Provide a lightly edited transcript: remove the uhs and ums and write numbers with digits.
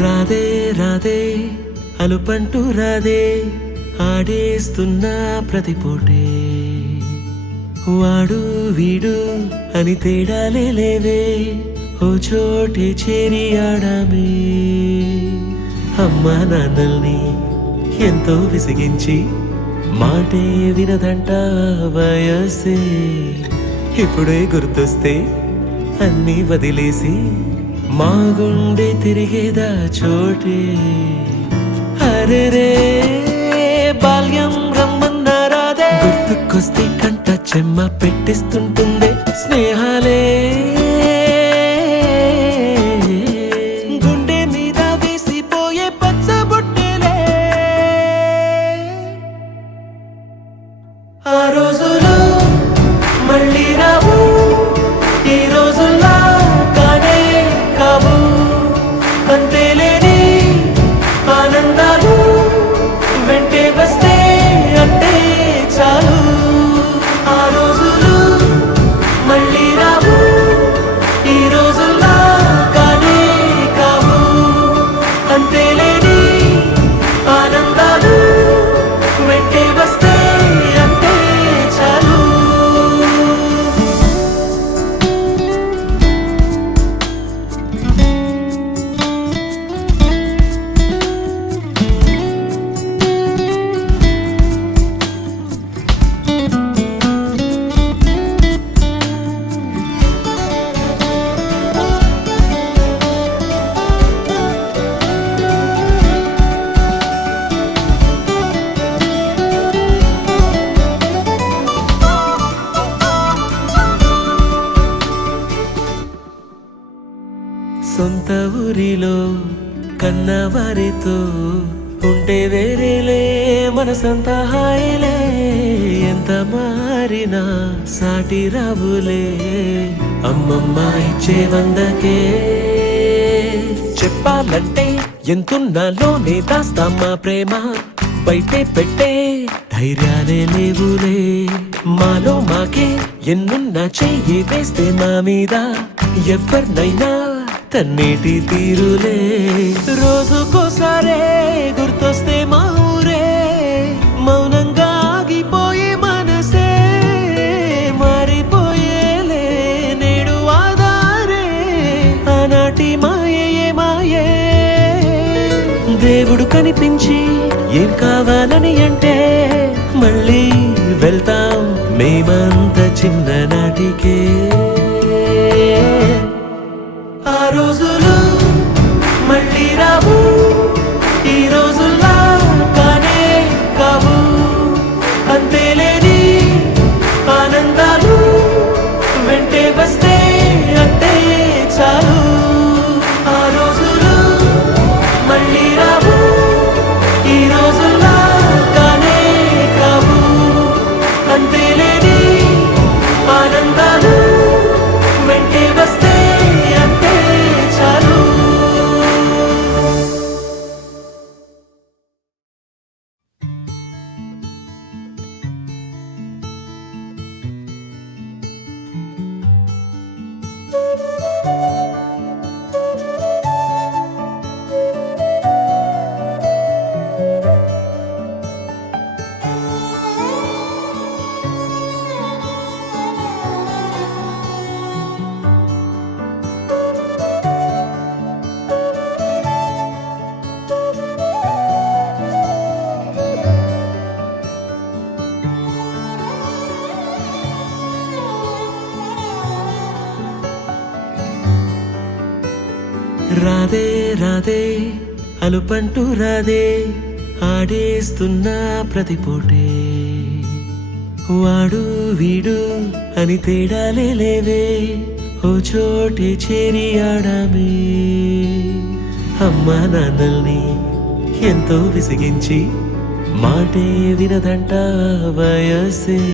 రాధే రాధే అలుపంటూ రాధే ఆడేస్తున్నా ప్రతిపోటే వాడు వీడు అని తేడాలే లేవే ఓ చోటే చేరి ఆడామే అమ్మా నాన్నల్ని ఎంతో విసిగించి మాటే వినదంట వయసే ఇప్పుడే గుర్తొస్తే అన్నీ వదిలేసి మా గుండె తిరిగేదా చోటే అరెరే బాల్యం రమ్మన్నారాదే గుర్తుకొస్తే కంట చెమ్మ పెట్టిస్తుంటుందే స్నేహాలే గుండె మీద వేసిపోయే పచ్చబొట్టెలే ఆ రోజులు మళ్ళీ రావు ఈ రోజుల్లా కానే కావు అంతేలేని ఆనందాలు వెంటే వస్తే అంటే చాలు ఆ రోజులు మళ్ళీ రావు ఈ రోజుల్లా కానే కావు అంతేలేని ఆనందాలు వెంటే వస్తే అంటే చాలు సొంత ఊరిలో కన్నవారితో ఉంటే వేరేలే మనసంతా హాయిలే ఎంత మారినా సాటి రావులే అమ్మమ్మ ఇచ్చే వందకే చెప్పాలంటే ఎంతున్నాలోనే దాస్తామా ప్రేమ బయటే పెట్టే ధైర్యాలే లేవులే మాలో మాకే ఎన్నున్నా చెయ్యి వేస్తే మా మీద ఎవరినైనా తన్నేటి తీరులే రోజుకోసారే గుర్తొస్తే మా ఊరే మౌనంగా ఆగిపోయే మనసే మారిపోయేలే నేడు ఆధారే ఆనాటి మాయే మాయే దేవుడు కనిపించి ఏం కావాలని అంటే మళ్ళీ వెళ్తాం మేమంత చిన్ననాటికే ఆ రోజులు మళ్ళీ రావు ఈ రోజుల్లా కానే కావు అంతేలేని ఆనందాలు వెంటే వస్తే అంటే చాలు ఆ రోజులు మళ్ళీ రావు ఈ రోజుల్లా కానే కావు అంతేలేని ఆనందాలు వెంటే వస్తే అంటే చాలు రాధే రాధే అలుపంటూ రాధే ఆడేస్తున్నా ప్రతిపోటే వాడు వీడు అని తేడాలే లేవే ఓ చోటే చేరి ఆడామే. అమ్మా నాన్నల్ని ఎంతో విసిగించి మాటే వినదంట వయసే.